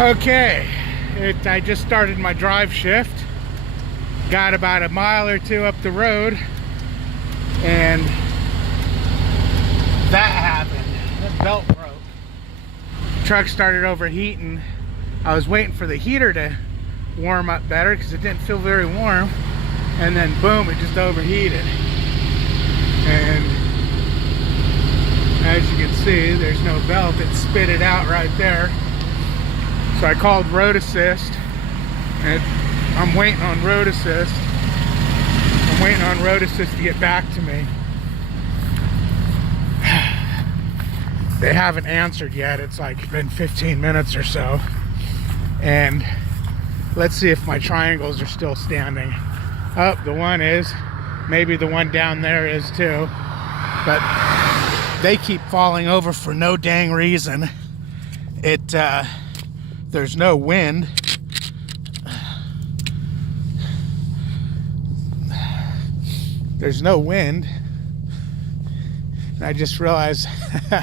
Okay, I just started my drive shift. Got about a mile or two up the road, and that happened. The belt broke. Truck started overheating. I was waiting for the heater to warm up better because it didn't feel very warm, and then boom, it just overheated. And as you can see, there's no belt. It spit it out right there. So I called road assist, and I'm waiting on road assist. I'm waiting on road assist to get back to me. They haven't answered yet. It's like been 15 minutes or so. And let's see if my triangles are still standing. Oh, the one is. Maybe the one down there is too. But they keep falling over for no dang reason. There's no wind. There's no wind. And I just realized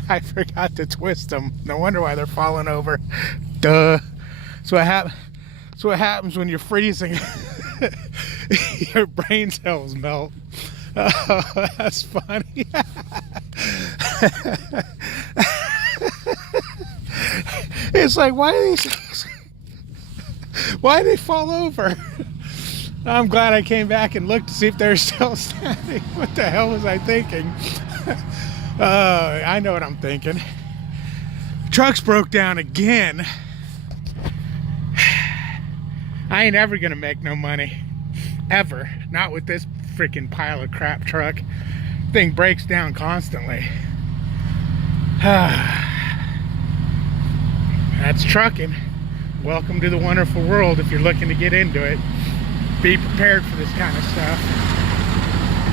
I forgot to twist them. No wonder why they're falling over. Duh. So what happens when you're freezing. Your brain cells melt. Oh, that's funny. It's like, why do these things, why do they fall over? I'm glad I came back and looked to see if they're still standing. What the hell was I thinking? I know what I'm thinking. Truck's broke down again. I ain't ever gonna make no money. Ever. Not with this freaking pile of crap truck. Thing breaks down constantly. That's trucking. Welcome to the wonderful world if you're looking to get into it. Be prepared for this kind of stuff.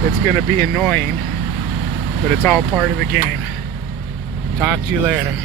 It's gonna be annoying, but it's all part of the game. Talk to you later.